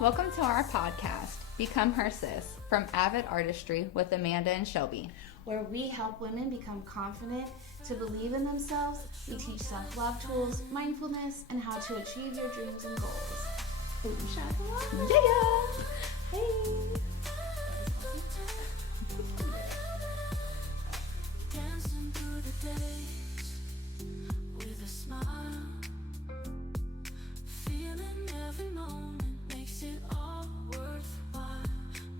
Welcome to our podcast, Become Her Sis, from Avid Artistry with Amanda and Shelby. Where we help women become confident to believe in themselves. We teach self-love tools, mindfulness, and how to achieve your dreams and goals. Boom shakalaka. Yeah! Hey! Dancing through the days with a smile, feeling every moment makes it all worthwhile.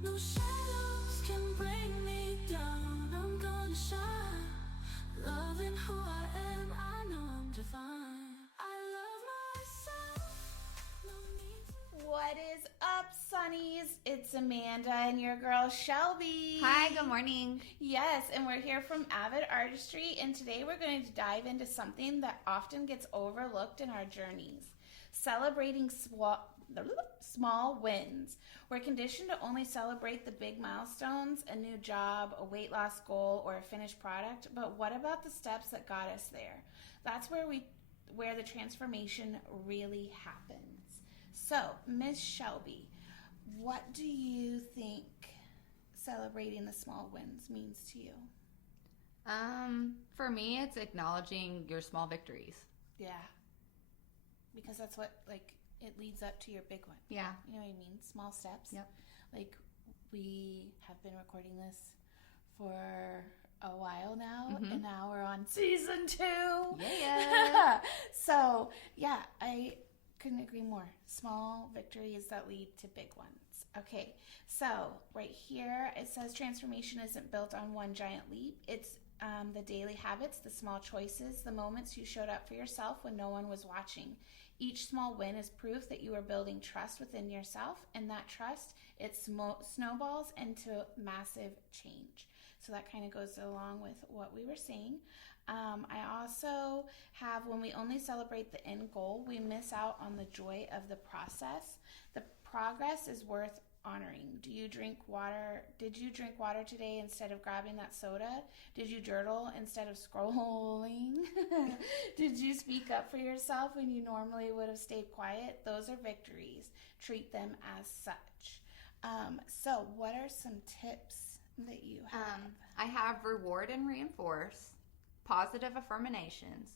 No shadows can bring me down. I'm gonna shine, loving who I am. I know I'm divine. I love myself. No need to. What is up, Sunnies? It's Amanda and your girl Shelby. Hi, good morning. Yes, and we're here from Avid Artistry, and today we're going to dive into something that often gets overlooked in our journeys. Celebrating small wins. We're conditioned to only celebrate the big milestones, a new job, a weight loss goal, or a finished product, but what about the steps that got us there? That's where the transformation really happens. So, Miss Shelby, what do you think celebrating the small wins means to you? For me, it's acknowledging your small victories. Yeah. Because that's what, it leads up to your big one. Yeah. You know what I mean? Small steps. Yep. We have been recording this for a while now, Mm-hmm. and now we're on season 2. Yeah. So, yeah, I couldn't agree more. Small victories that lead to big ones. Okay, so right here it says transformation isn't built on one giant leap. It's the daily habits, the small choices, the moments you showed up for yourself when no one was watching. Each small win is proof that you are building trust within yourself, and that trust, it snowballs into massive change. So that kind of goes along with what we were saying. I also have, when we only celebrate the end goal, we miss out on the joy of the process. The progress is worth honoring. Did you drink water today instead of grabbing that soda? Did you journal instead of scrolling? Did you speak up for yourself when you normally would have stayed quiet? Those are victories. Treat them as such. So what are some tips that you have? I have reward and reinforce, positive affirmations,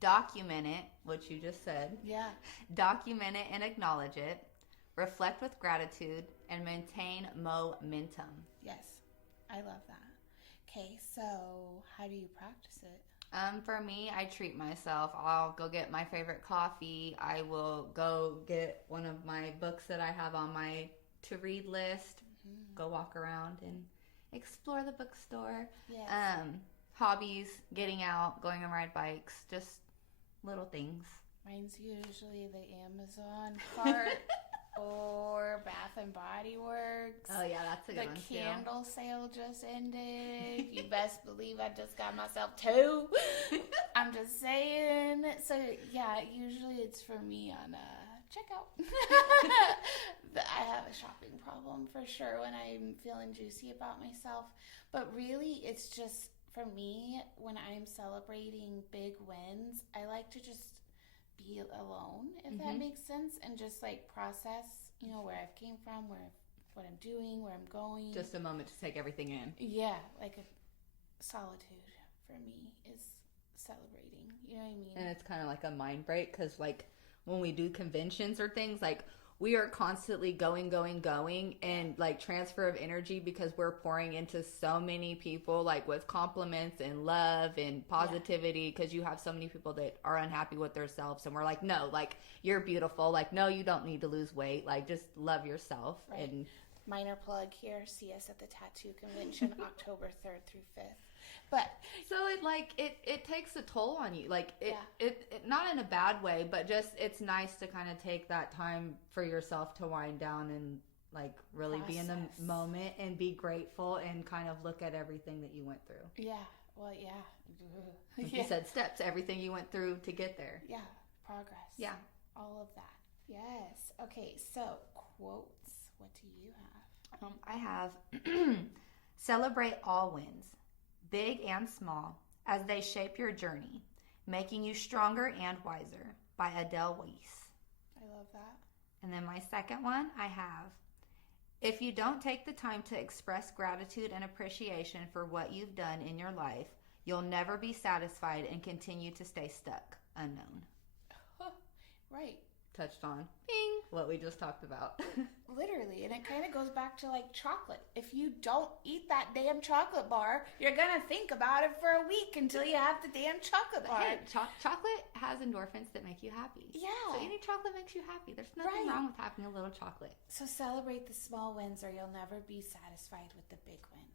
document it, which you just said. Yeah. Document it and acknowledge it, reflect with gratitude, and maintain momentum. Yes, I love that. Okay, so how do you practice it? For me, I treat myself. I'll go get my favorite coffee. I will go get one of my books that I have on my to-read list. Go walk around and explore the bookstore. Yes. Hobbies, getting out, going on ride bikes, just little things. Mine's usually the Amazon cart or Bath and Body Works. Oh yeah, that's a good one too. The candle sale just ended. You best believe I just got myself 2. I'm just saying. So yeah, usually it's for me on checkout. I have a shopping problem for sure when I'm feeling juicy about myself. But really, it's just, for me, when I'm celebrating big wins, I like to just be alone, if that makes sense, and just process, where I've came from, what I'm doing, where I'm going. Just a moment to take everything in. Yeah, a solitude for me is celebrating. You know what I mean? And it's kind of like a mind break because when we do conventions or things, we are constantly going, and transfer of energy because we're pouring into so many people, with compliments and love and positivity, because you have so many people that are unhappy with themselves, and we're no, you're beautiful, no, you don't need to lose weight, just love yourself. Right. And minor plug here, see us at the tattoo convention October 3rd through 5th. But so it takes a toll on you, it not in a bad way, but just it's nice to kind of take that time for yourself to wind down and really be in the moment and be grateful and kind of look at everything that you went through. Yeah, well, yeah. Like you said, steps, everything you went through to get there. Yeah, progress. Yeah. All of that. Yes. Okay, so quotes. What do you have? I have celebrate all wins, big and small, as they shape your journey, making you stronger and wiser, by Adele Weiss. I love that. And then my second one, I have, if you don't take the time to express gratitude and appreciation for what you've done in your life, you'll never be satisfied and continue to stay stuck. Unknown. Right. Touched on, bing, what we just talked about. Literally. And it kind of goes back to like chocolate. If you don't eat that damn chocolate bar, you're going to think about it for a week until you have the damn chocolate bar. Hey, chocolate has endorphins that make you happy. Yeah. So eating chocolate makes you happy. There's nothing wrong with having a little chocolate. So celebrate the small wins or you'll never be satisfied with the big win.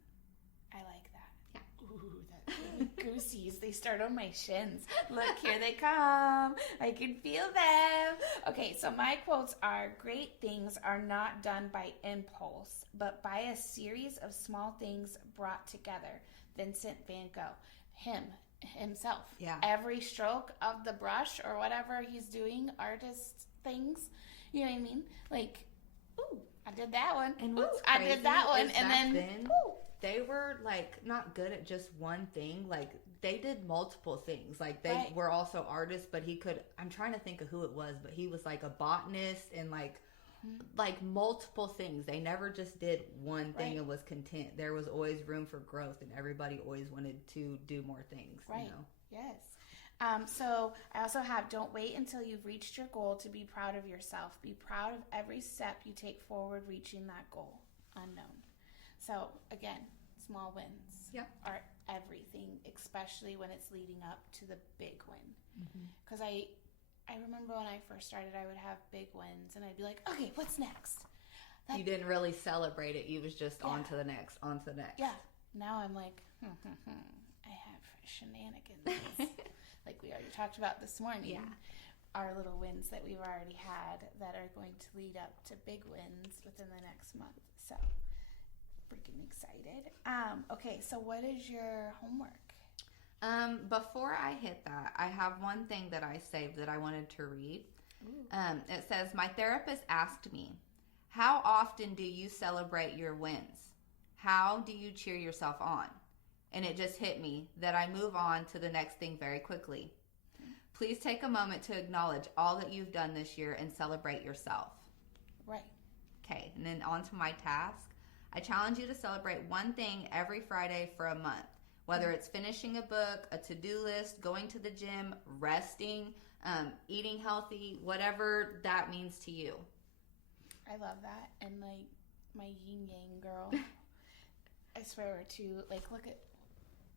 I like that. Yeah. Ooh, that goosies. They start on my shins. Look, here they come. I can feel them. Okay, so my quotes are, great things are not done by impulse, but by a series of small things brought together. Vincent van Gogh. Himself. Yeah. Every stroke of the brush or whatever he's doing, artist things, you know what I mean? Like, ooh, I did that one. And ooh, what's I crazy did that one. is And back then, ooh. They were like not good at just one thing. Like they did multiple things. Like they were also artists, but I'm trying to think of who it was, but he was like a botanist and like multiple things. They never just did one thing and was content. There was always room for growth and everybody always wanted to do more things. Right. You know? Yes. So I also have, don't wait until you've reached your goal to be proud of yourself. Be proud of every step you take forward reaching that goal. Unknown. So again, small wins are everything, especially when it's leading up to the big win. Because I remember when I first started, I would have big wins and I'd be like, okay, what's next? You didn't really celebrate it. You was just on to the next, on to the next. Yeah. Now I'm like, I have shenanigans. Like we already talked about this morning. Yeah. Our little wins that we've already had that are going to lead up to big wins within the next month. So freaking excited. Okay, so what is your homework? Before I hit that, I have one thing that I saved that I wanted to read. It says, my therapist asked me, how often do you celebrate your wins? How do you cheer yourself on? And it just hit me that I move on to the next thing very quickly. Please take a moment to acknowledge all that you've done this year and celebrate yourself. Right. Okay, and then on to my task. I challenge you to celebrate one thing every Friday for a month, whether it's finishing a book, a to-do list, going to the gym, resting, eating healthy, whatever that means to you. I love that. And like my yin yang girl, I swear we're two, like look at,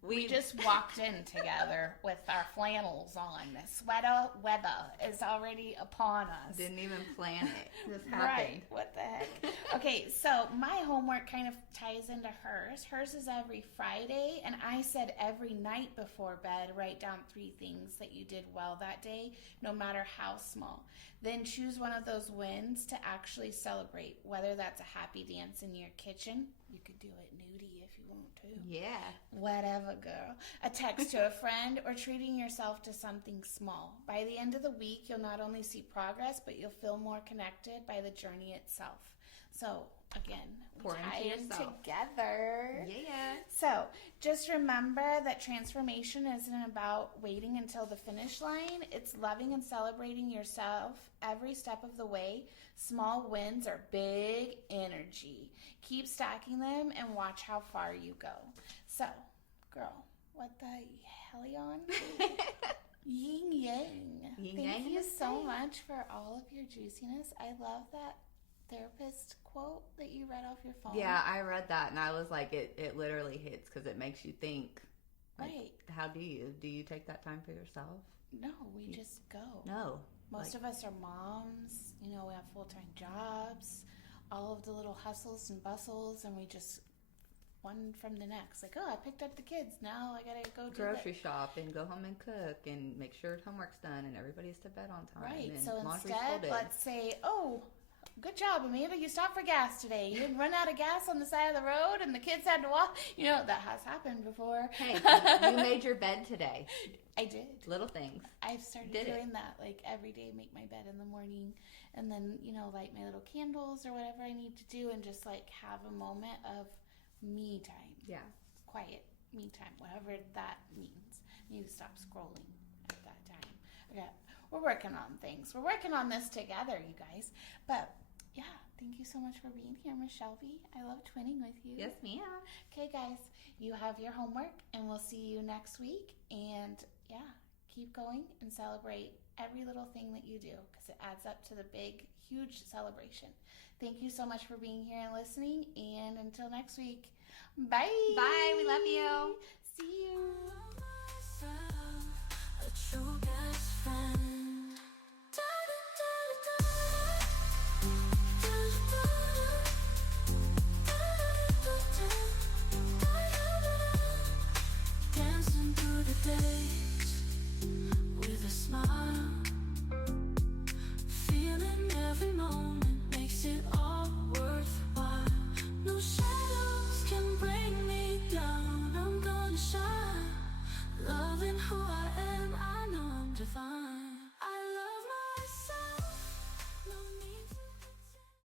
we just walked in together with our flannels on. Sweater weather is already upon us. Didn't even plan it. Just happened. Right. What the heck? Okay, so my homework kind of ties into hers. Hers is every Friday, and I said every night before bed, write down 3 things that you did well that day, no matter how small. Then choose one of those wins to actually celebrate, whether that's a happy dance in your kitchen. You could do it nudie if you want to. Yeah. Whatever, girl. A text to a friend or treating yourself to something small. By the end of the week, you'll not only see progress, but you'll feel more connected by the journey itself. So, again, we tie in together. Yeah. So, just remember that transformation isn't about waiting until the finish line. It's loving and celebrating yourself every step of the way. Small wins are big energy. Keep stacking them and watch how far you go. So, girl, what the hell Yin yang. Thank you so much for all of your juiciness. I love that therapist quote that you read off your phone. Yeah, I read that and I was like, it literally hits because it makes you think. Like, right. How do you? Do you take that time for yourself? No, we just go. No. Most of us are moms. You know, we have full-time jobs. All of the little hustles and bustles, and we just one from the next. Like, oh, I picked up the kids. Now I gotta go grocery shop and go home and cook and make sure homework's done and everybody's to bed on time. Right. And So instead, let's say, oh, good job, Amanda. You stopped for gas today. You didn't run out of gas on the side of the road, and the kids had to walk. You know, that has happened before. Hey, you made your bed today. I did. Little things. I've started doing that, like every day, make my bed in the morning, and then, you know, light my little candles or whatever I need to do, and just like have a moment of me time. Yeah. Quiet me time, whatever that means. I need to stop scrolling at that time. Okay. we're working on things. We're working on this together, you guys. But yeah, thank you so much for being here, Miss Shelby. I love twinning with you. Yes, ma'am. Okay, guys, you have your homework, and we'll see you next week. And yeah, keep going and celebrate every little thing that you do, because it adds up to the big, huge celebration. Thank you so much for being here and listening. And until next week, bye. Bye. We love you. See you. A true best friend. Dancing through the days with a smile, feeling every moment makes it all worthwhile. No shadows can bring me down. I'm gonna shine, loving who I am. I know I'm divine.